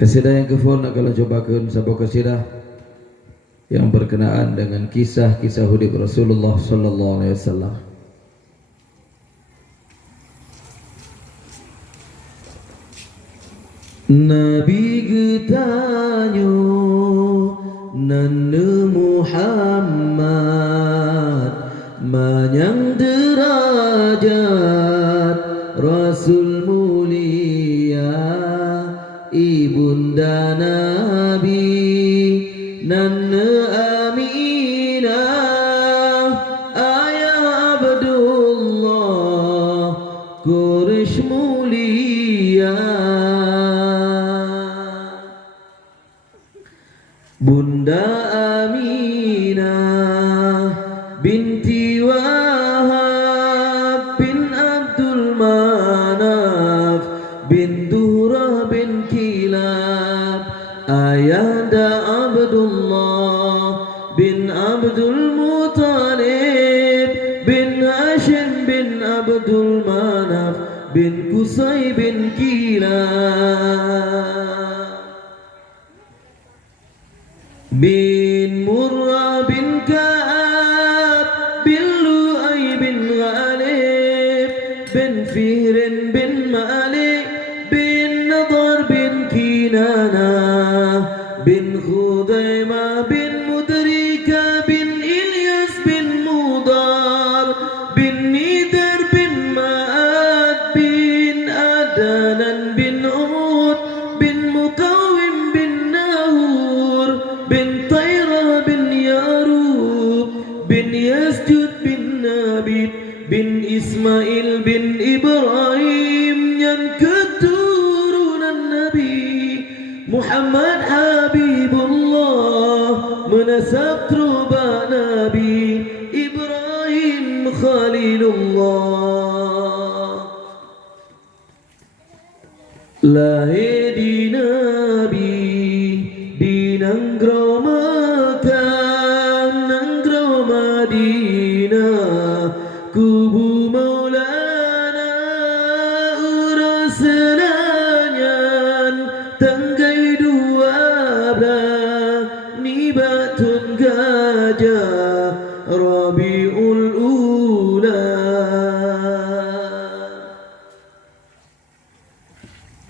Kasidah yang ke-4 nak kalau cobakan sebuah kasidah yang berkenaan dengan kisah-kisah hidup Rasulullah sallallahu alaihi wasallam. Nabi getanyo nane Muhammad manyang derajat Rasul mulia ibunda Nabi nane Aminah ayah Abdullah Quraisy mulia Bunda Aminah binti Wahab bin Abdul Manaf bin Durrah bin Kilab Ayahda Abdullah bin Abdul Muttalib bin Hashim bin Abdul Manaf bin Qusay bin Kilab bin Murrah bin Ka'ab bin Lu'ay bin Ghalib bin Fihrin bin Malik bin Nadar bin Kinana bin Khudaimah bin Mudrika bin Ilyas bin Mudar bin Nidar bin Ma'ad bin Adanan bin Uhud bin Muqawim bin Nahur bin Tayrah bin Yarub bin Yasjud bin Nabid bin Ismail bin Ibrahim yang keturunan Nabi Muhammad Habibullah menasab terubah Nabi Ibrahim Khalilullah lahir di Nabi di Nanggro Makkah Nanggro Madinah kubu Maulana urus selanyan tanggai 12 nibatun gajah Rabiul Ula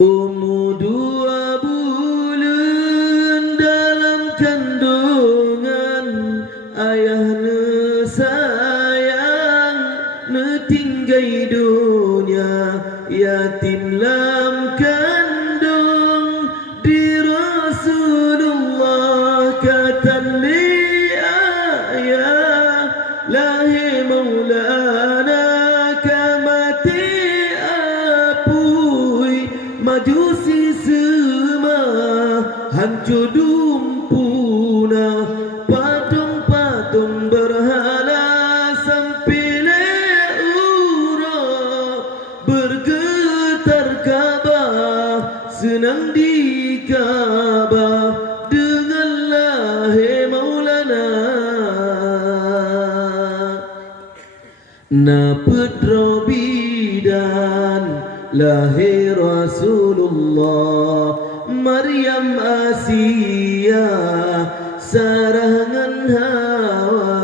umur 2 bulan dalam kandungan ayah ne sayang ne tinggai dunia yatim lam kandung di Rasulullah katan li ayah lahir Maulana kamati apui majusi semua hancur dumpuna patung-patung berhala sempile ura bergetar Kaabah senang di Kaabah dengan lahir Maulana napedro bidan lahir Rasulullah Maryam Asia sarangan Hawa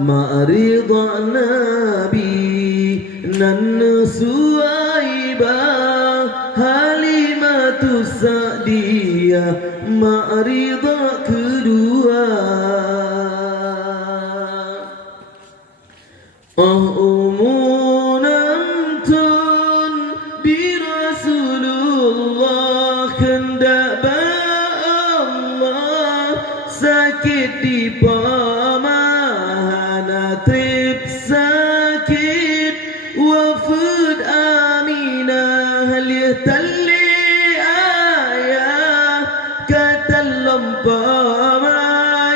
ma'ridha Nabi nan Suwaibah Halimatus Sa'diyah ma'ridha kedua umunantun di Rasulullah hendak Allah sakit di pamahana trip sakit wafud Aminah lihat tali ayah kata lempama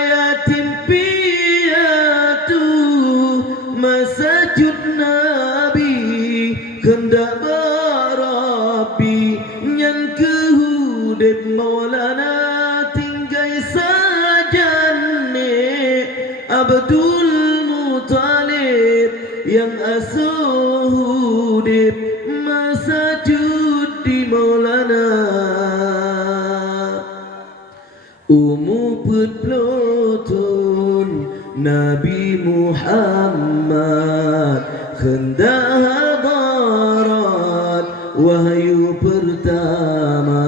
yatim piatu masajud Nabi hendak berapi nyan kehudib Maulana tinggai sajane Abdul Muttalib yang asuh hudib masajud di Maulana Umur pelotun Nabi Muhammad hendak hadarat wahyu pertama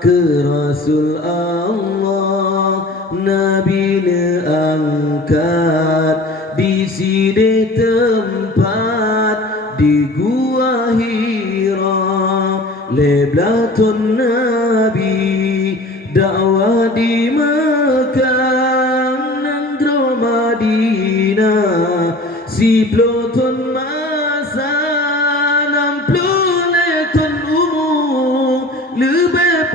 ke Rasul Allah. Nabi ne angkat di sini tempat di Gua Hira, leblatun Nabi dakwah di Mekah nandro Madinah, si pelotun masa 60 letun umur lebih